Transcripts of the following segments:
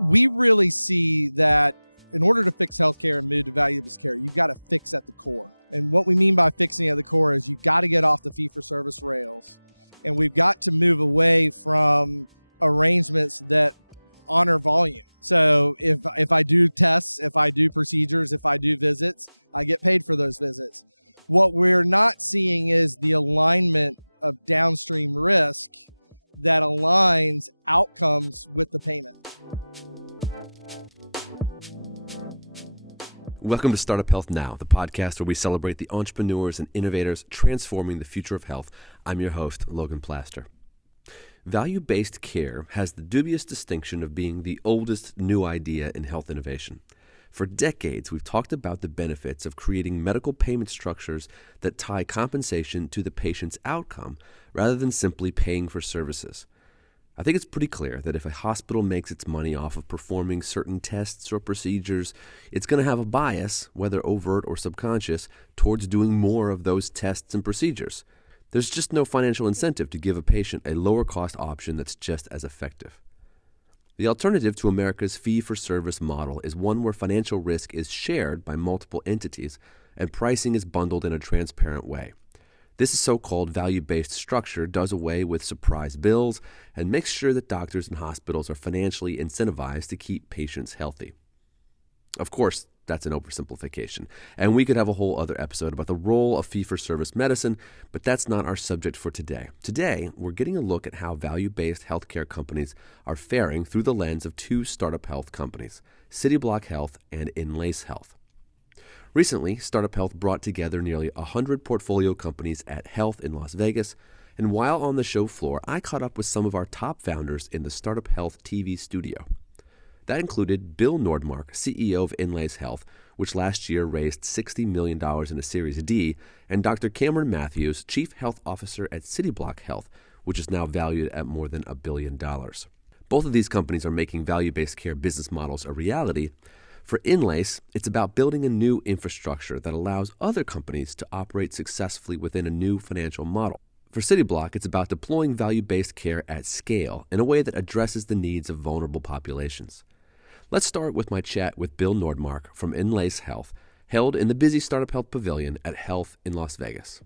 we really see that in order to fix healthcare and move to value-based care, you've got to fix at the core. And what we mean by fixing at the core is you've got to get off the fee-for-service rails, and we've got to move away from arrangements that honor volume. So if I do tests, if I do procedures, if I do visits, I get paid for those visits. What we're not seeing is the alignment of downstream risk that aligns outcomes with the payment. Welcome to Startup Health Now, the podcast where we celebrate the entrepreneurs and innovators transforming the future of health. I'm your host, Logan Plaster. Value-based care has the dubious distinction of being the oldest new idea in health innovation. For decades, we've talked about the benefits of creating medical payment structures that tie compensation to the patient's outcome rather than simply paying for services. I think it's pretty clear that if a hospital makes its money off of performing certain tests or procedures, it's going to have a bias, whether overt or subconscious, towards doing more of those tests and procedures. There's just no financial incentive to give a patient a lower-cost option that's just as effective. The alternative to America's fee-for-service model is one where financial risk is shared by multiple entities and pricing is bundled in a transparent way. This so-called value-based structure does away with surprise bills and makes sure that doctors and hospitals are financially incentivized to keep patients healthy. Of course, that's an oversimplification, and we could have a whole other episode about the role of fee-for-service medicine, but that's not our subject for today. Today, we're getting a look at how value-based healthcare companies are faring through the lens of two startup health companies, Cityblock Health and Enlace Health. Recently, Startup Health brought together nearly 100 portfolio companies at Health in Las Vegas, and while on the show floor, I caught up with some of our top founders in the Startup Health TV studio. That included Bill Nordmark, CEO of Enlace Health, which last year raised $60 million in a Series D, and Dr. Cameron Matthews, Chief Health Officer at Cityblock Health, which is now valued at more than $1 billion. Both of these companies are making value-based care business models a reality. For Enlace, it's about building a new infrastructure that allows other companies to operate successfully within a new financial model. For Cityblock, it's about deploying value-based care at scale in a way that addresses the needs of vulnerable populations. Let's start with my chat with Bill Nordmark from Enlace Health, held in the busy Startup Health Pavilion at Health in Las Vegas.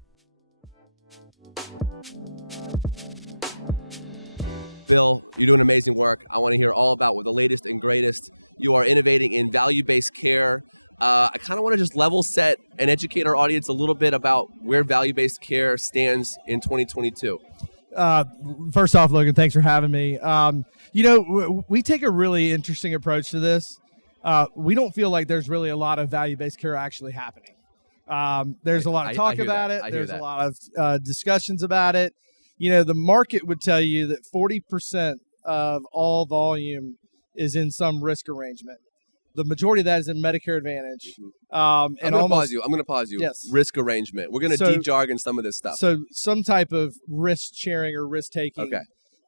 Bill, you're doing amazing work. I want to hear all about what the latest and greatest you are innovating in value-based care. I kind of want to just level set and educate our audience a little bit about where value-based care stands in 2022. First off, Logan, thanks for having me. We take a really interesting approach to this. We don't feel like there's really a lot of value-based care actually happening. There's a lot of talk about it. There's a lot of discussions about it. The market would tell you that 40% of all volume is in some risk arrangement. The majority of that is in Medicare Advantage. I'm going to pause you. Yes. Risk arrangement. We're going to de-jargon some of this stuff. So some type of risk sharing or risk taking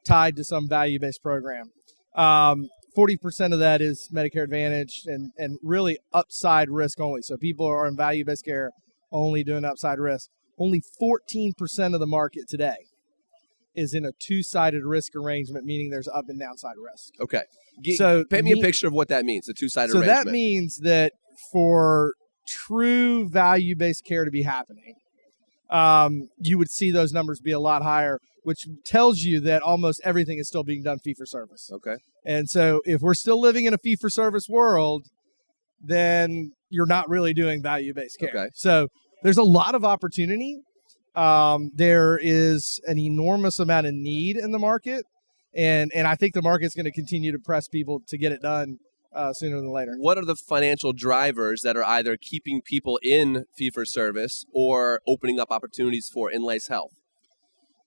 tied to some value-based program. 40% of that is Medicare Advantage and really upside risk only. So people are in value-based care only doing upside risk. Only 14% of the market today is in a two-sided risk arrangement, meaning there's up and downside risk. Okay. So paint me a picture of what that means, the two-sided arrangement. So that means that for true value-based care to be happening, you would see those numbers be a lot higher, which tells you that almost everything is still being done fee-for-service. Okay. And so if we're still living in a fee-for-service world, then you're not really doing value-based care. Okay. So there's a lot of opportunity. There is an enormous amount of need in the market, and I think the market's going to continue to press people to get it done sooner than later. What are the financial drivers that are either keeping people in fee-for-service or opening up opportunities for Enlace Health?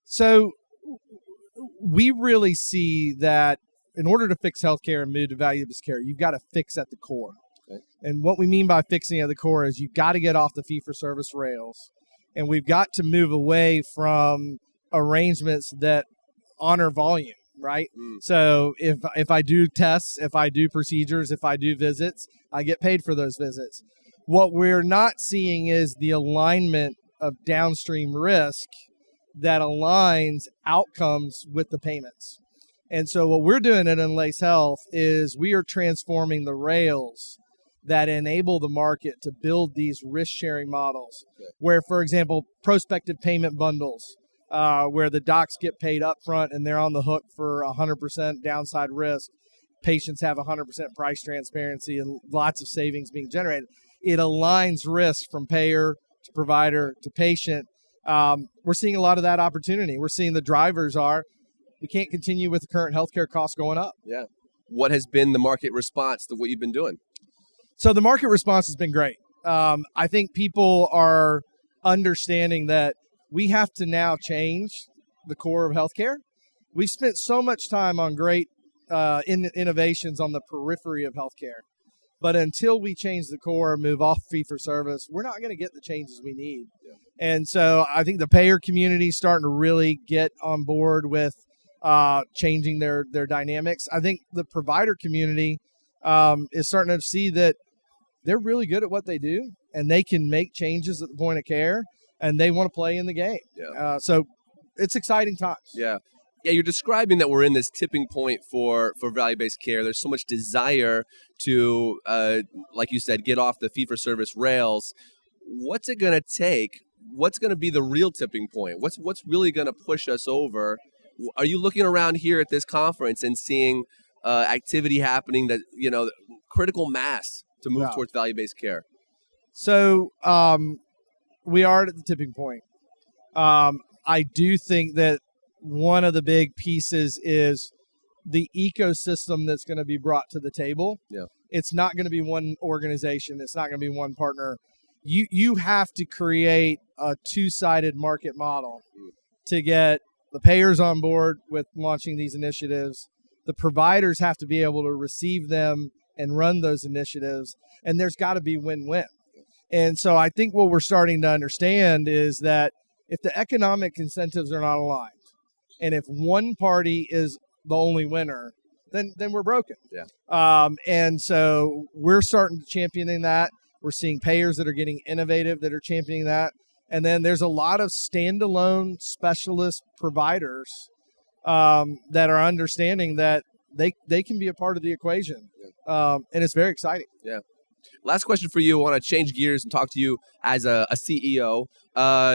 So we really see that in order to fix healthcare and move to value-based care, you've got to fix at the core. Okay. And what we mean by fixing at the core is you've got to get off the fee-for-service rails. And we've got to move away from arrangements that honor volume, right? So if I do tests, if I do procedures, if I do visits, I get paid for those visits. What we're not seeing is the alignment of downstream risk that aligns outcomes with the payments. And so what we're doing at Enlace Health is we are transforming the rails that enable the market to build these risk-sharing models where, for example, prospective payment bundles, where the docs get paid up front and they're on the hook for 100% downside risk. Patients have 100% price transparency and lots of savings being generated. It aligns risk from payer to provider to patient. We're seeing a lot of that opportunity. We're seeing the drivers are, we can't continue with the current healthcare costs going up. Yeah. What has been the market response to what you've been doing? So the market response has been great. I think people are understanding that we have to now change the core of healthcare. We've spent so much time on great innovations on the periphery of healthcare. But until we change the core and move off fee-for-service, we're not going to get the changes we need. Yeah. And so I think the payer community is starting to really get on board with changing their dynamics. I think the provider community is starting to see that they're really good at what they do, and they can make changes at the point of care, and they want to play in the game. Yeah. So it's exciting times. Yeah. Yeah, you're describing that we're in this tipping point for value-based care. There's so much desire to, like you said, get off the fee-for-service rails. What's it going to take? What's going to be the real tipping point? What's really going to push us over? Are you looking around here at this conference and seeing activity happening that, critical mass to move towards value-based care? So we are at the tipping point. I do think that one of the big pieces is the ecosystem that's going to be brought to the table. Yeah. It's not going to be one organization. It's not going to be one partner. You have to create a two-sided market model to get the payers on board with launching these initiatives. The providers have to be able to receive them and run those initiatives, and there's got to be win-win. And so I think what we're starting to understand is that if the economic incentives are not aligned, and if one party is the only winner, then we're broken. Yeah. And so we're starting to championing that. We're seeing payers that are getting innovative that are championing that. And then there's a lot of standalone specialist providers that are understanding that they can be a part of the equation. Yeah. And it's very exciting. Yeah. Last question for you. I want to change gears and talk to you as a CEO.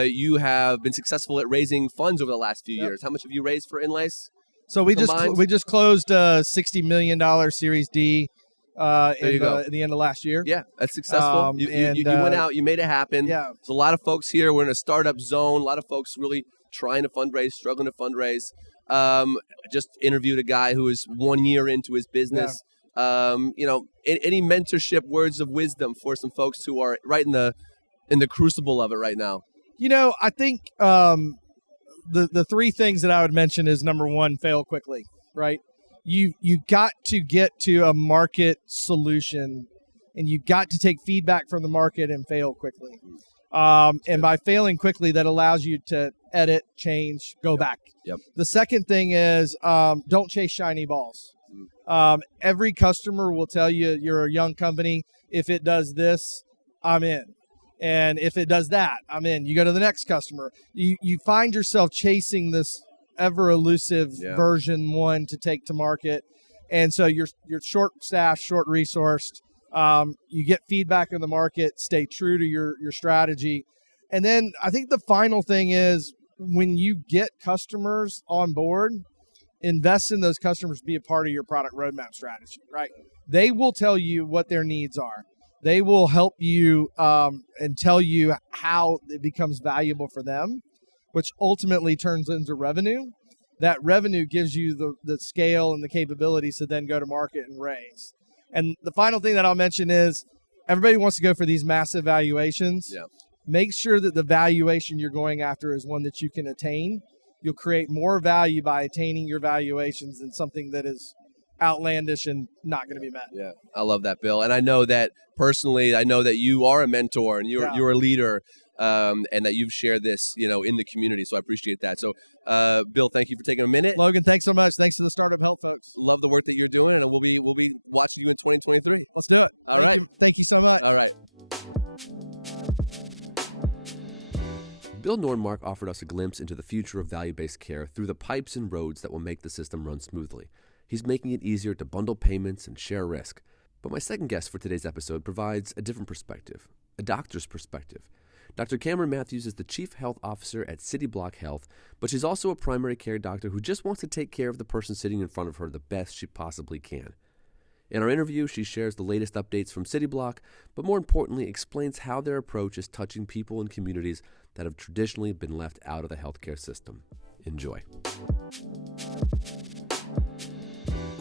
You have been successful at raising funds over the last few years. How much have you raised for Enlace? So we just closed a $60 million Series D at the end of last year. Yeah, that's successful. You went out, you made it happen. Yeah. There's a lot of folks here. We're in a startup zone. A lot of folks really trying to fundraise, struggling to fundraise. Just interviewed a guy who is 1 year into his business. Yeah. Any mentorship words of wisdom for some folks who are right in the crucible of it right now? I think the three things that I would mention is, number one, fail quickly, right? You got to get to a market solution, and you got to take feedback from the market and fail quickly. And by failing quickly, that allows you to edit, change, go back. Yep. The second thing is don't chase shiny balls. Every customer will tell you you're a young company. If it does this, I'm in. And if it does that, I'm in. You go to the next customer. You find yourself chasing this ever elusive version one to take to market. And so you're short-staffed, short-resourced. You get feedback in the market, stay true to your strategy. And then I think the final thing is when you get customers on board, invest in those customers, be a part of your product roadmap strategy, right? They will tell you what their needs are. They will help you and tell you how it becomes valuable for them, which ultimately turns into revenue. That revenue gives you the scale and the capabilities to then go to market and raise. And the final thing that I'll mention is everybody wants to go for these massive valuations. Yeah. Make sure that the valuation you're going after is one that you can attain. You'll create more value by attaining your valuations than something that is outlandish and not going to be met. Yeah, I love that, Bill. And I know that personally, I know that you are a mentor and you're a leader, and that you've shared this, in the community. So I appreciate that. So, Bill, thank you for taking a minute. Logan, thanks so much. Thanks to the Startup Health folks. Love the work that you're doing, and we'll be watching you in 2023. Let's do it. All right. Thank you so much. All right. Bill Normark offered us a glimpse into the future of value-based care through the pipes and roads that will make the system run smoothly. He's making it easier to bundle payments and share risk. But my second guest for today's episode provides a different perspective, a doctor's perspective. Dr. Cameron Matthews is the Chief Health Officer at Cityblock Health, but she's also a primary care doctor who just wants to take care of the person sitting in front of her the best she possibly can. In our interview, she shares the latest updates from Cityblock, but more importantly, explains how their approach is touching people and communities that have traditionally been left out of the healthcare system. Enjoy.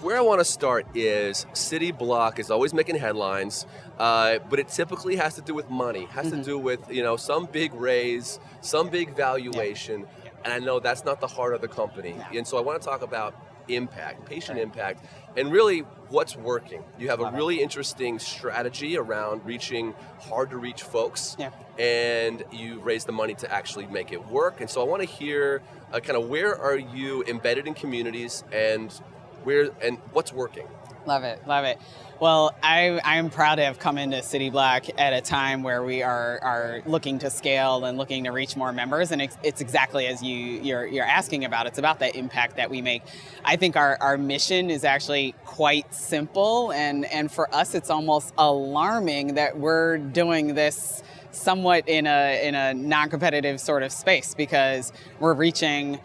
Where I want to start is Cityblock is always making headlines, but it typically has to do with money, has to do with, some big raise, some big valuation, and I know that's not the heart of the company. And so I want to talk about impact, patient impact, and really what's working. You have a really interesting strategy around reaching hard to reach folks, and you raise the money to actually make it work. And so I want to hear kind of where are you embedded in communities and what's working? Love it. Well, I'm proud to have come into Cityblock at a time where we are looking to scale and looking to reach more members, and it's exactly as you're asking about. It's about the impact that we make. I think our mission is actually quite simple, and for us, it's almost alarming that we're doing this somewhat in a non-competitive sort of space, because we're reaching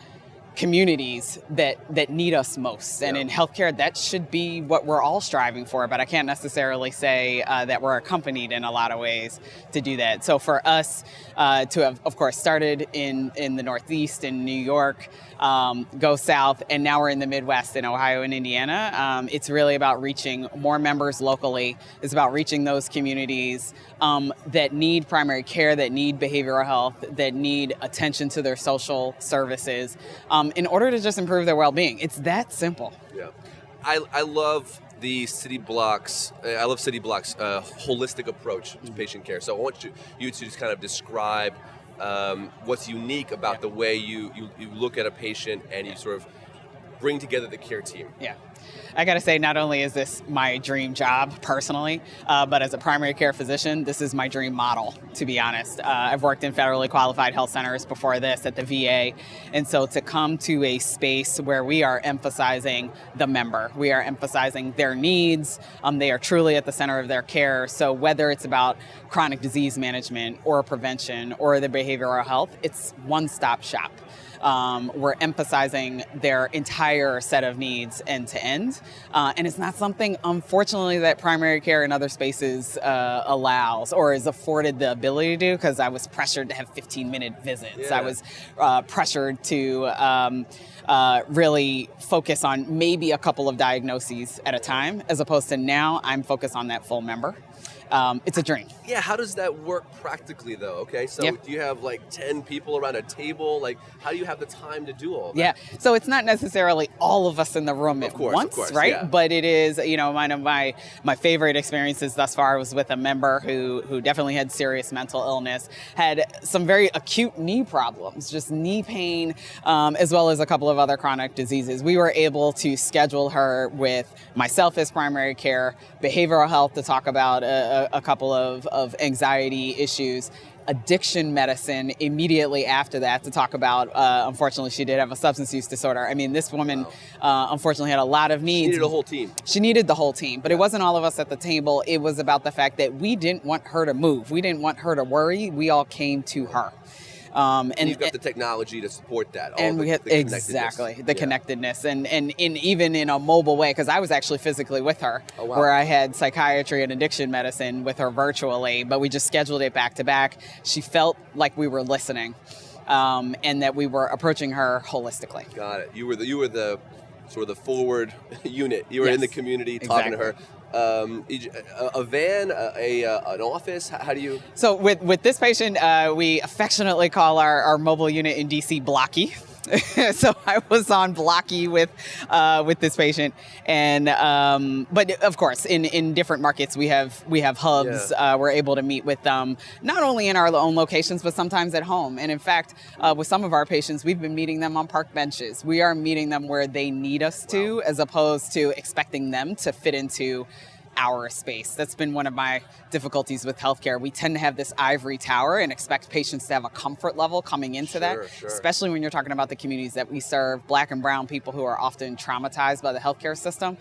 communities that need us most. And in healthcare, that should be what we're all striving for, but I can't necessarily say that we're accompanied in a lot of ways to do that. So for us to have, of course, started in the Northeast, in New York, go south, and now we're in the Midwest, in Ohio and Indiana, it's really about reaching more members locally. It's about reaching those communities that need primary care, that need behavioral health, that need attention to their social services, in order to just improve their well-being. It's that simple. Yeah, I love the Cityblock's holistic approach to patient care. So I want you to just kind of describe what's unique about the way you look at a patient and you sort of bring together the care team. Yeah. I got to say, not only is this my dream job personally, but as a primary care physician, this is my dream model, to be honest. I've worked in federally qualified health centers before this at the VA. And so to come to a space where we are emphasizing the member, we are emphasizing their needs, they are truly at the center of their care. So whether it's about chronic disease management or prevention or the behavioral health, it's one-stop shop. We're emphasizing their entire set of needs end to end. And it's not something, unfortunately, that primary care in other spaces allows or is afforded the ability to do, because I was pressured to have 15-minute visits. Yeah. I was pressured to really focus on maybe a couple of diagnoses at a time, as opposed to now I'm focused on that full member. It's a dream. Yeah, how does that work practically, though? Okay, so do you have like 10 people around a table? Like, how do you have the time to do all that? Yeah, so it's not necessarily all of us in the room at once, right? Yeah. But it is, one of my favorite experiences thus far was with a member who definitely had serious mental illness, had some very acute knee problems, just knee pain, as well as a couple of other chronic diseases. We were able to schedule her with myself as primary care, behavioral health to talk about a couple of anxiety issues, addiction medicine immediately after that to talk about, unfortunately, she did have a substance use disorder. I mean, this woman, unfortunately, had a lot of needs. She needed a whole team. She needed the whole team, but it wasn't all of us at the table. It was about the fact that we didn't want her to move. We didn't want her to worry. We all came to her. And you've got the technology to support that. And we had the connectedness, and even in a mobile way, because I was actually physically with her, where I had psychiatry and addiction medicine with her virtually, but we just scheduled it back to back. She felt like we were listening, and that we were approaching her holistically. Got it. You were the sort of the forward unit. You were in the community talking to her. A van, an office? How do you? So with this patient, we affectionately call our mobile unit in DC Blocky. So I was on Blocky with this patient, and but of course in different markets we have hubs. We're able to meet with them not only in our own locations but sometimes at home. And in fact, with some of our patients, we've been meeting them on park benches. We are meeting them where they need us to, as opposed to expecting them to fit into our space. That's been one of my difficulties with healthcare. We tend to have this ivory tower and expect patients to have a comfort level coming into that, especially when you're talking about the communities that we serve, Black and brown people who are often traumatized by the healthcare system.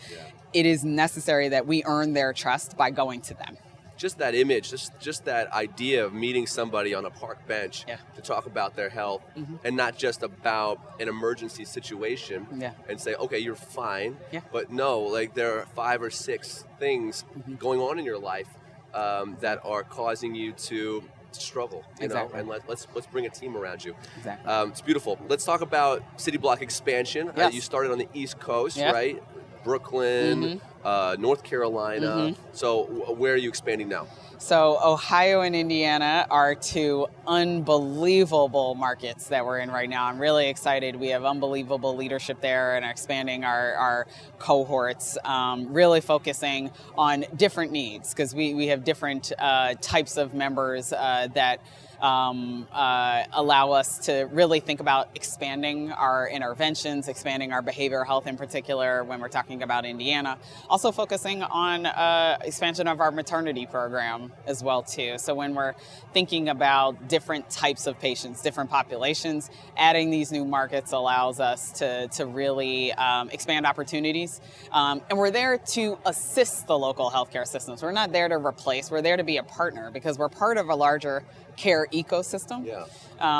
It is necessary that we earn their trust by going to them. Just that image, just that idea of meeting somebody on a park bench to talk about their health and not just about an emergency situation and say, okay, you're fine. But no, like there are 5 or 6 things going on in your life that are causing you to struggle, you know, and let's bring a team around you. It's beautiful. Let's talk about Cityblock expansion. You started on the East Coast, right? Brooklyn, North Carolina. So where are you expanding now? So Ohio and Indiana are 2 unbelievable markets that we're in right now. I'm really excited. We have unbelievable leadership there and are expanding our cohorts, really focusing on different needs because we have different types of members that allow us to really think about expanding our interventions, expanding our behavioral health in particular when we're talking about Indiana. Also focusing on expansion of our maternity program as well too. So when we're thinking about different types of patients, different populations, adding these new markets allows us to really expand opportunities. And we're there to assist the local healthcare systems. We're not there to replace, we're there to be a partner because we're part of a larger care ecosystem.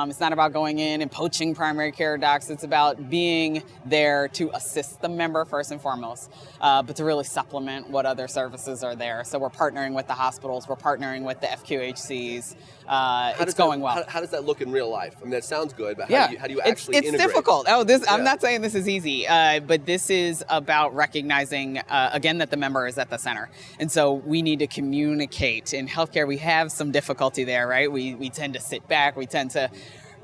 It's not about going in and poaching primary care docs. It's about being there to assist the member first and foremost, but to really supplement what other services are there. So we're partnering with the hospitals, we're partnering with the FQHCs. It's going well. How does that look in real life? I mean, that sounds good, but how do you actually integrate? It's difficult. I'm not saying this is easy, but this is about recognizing, again, that the member is at the center. And so we need to communicate. In healthcare, we have some difficulty there, right? We tend to sit back. We tend to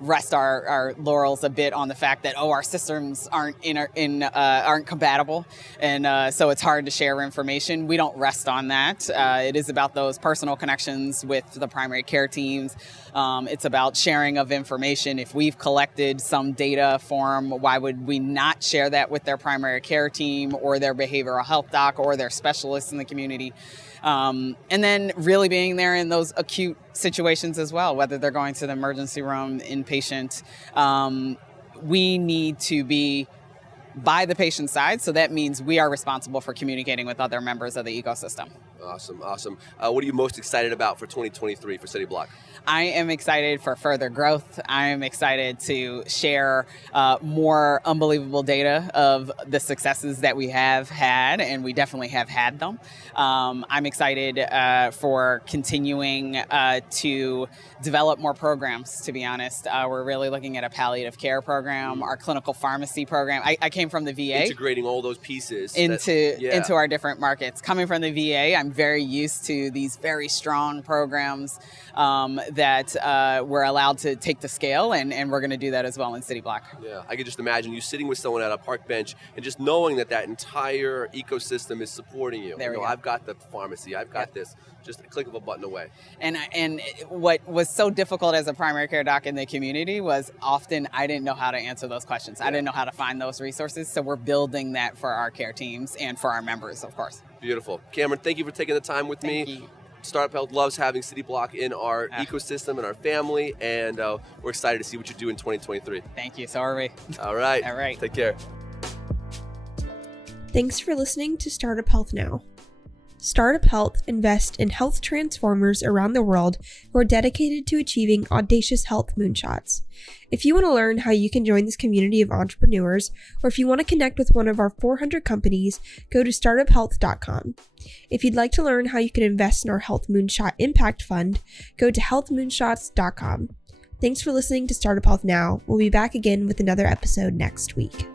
rest our laurels a bit on the fact that our systems aren't compatible, and so it's hard to share information. We don't rest on that. It is about those personal connections with the primary care teams. It's about sharing of information. If we've collected some data form, why would we not share that with their primary care team or their behavioral health doc or their specialists in the community? And then really being there in those acute situations as well, whether they're going to the emergency room, inpatient. We need to be by the patient's side, so that means we are responsible for communicating with other members of the ecosystem. Awesome. What are you most excited about for 2023 for Cityblock? I am excited for further growth. I am excited to share more unbelievable data of the successes that we have had, and we definitely have had them. I'm excited for continuing to develop more programs, to be honest. We're really looking at a palliative care program, our clinical pharmacy program. I came from the VA. Integrating all those pieces into our different markets. Coming from the VA, I'm very used to these very strong programs that we're allowed to take to scale, and we're going to do that as well in Cityblock. Yeah, I could just imagine you sitting with someone at a park bench and just knowing that entire ecosystem is supporting you. There we go. I've got the pharmacy, I've got this, just a click of a button away. And what was so difficult as a primary care doc in the community was often I didn't know how to answer those questions. I didn't know how to find those resources. So we're building that for our care teams and for our members, of course. Beautiful. Cameron, thank you for taking the time with me. Thank you. Startup Health loves having Cityblock in our ecosystem and our family, and we're excited to see what you do in 2023. Thank you. So are we. All right. Take care. Thanks for listening to Startup Health Now. Startup Health invests in health transformers around the world who are dedicated to achieving audacious health moonshots. If you want to learn how you can join this community of entrepreneurs, or if you want to connect with one of our 400 companies, go to startuphealth.com. If you'd like to learn how you can invest in our Health Moonshot Impact Fund, go to healthmoonshots.com. Thanks for listening to Startup Health Now. We'll be back again with another episode next week.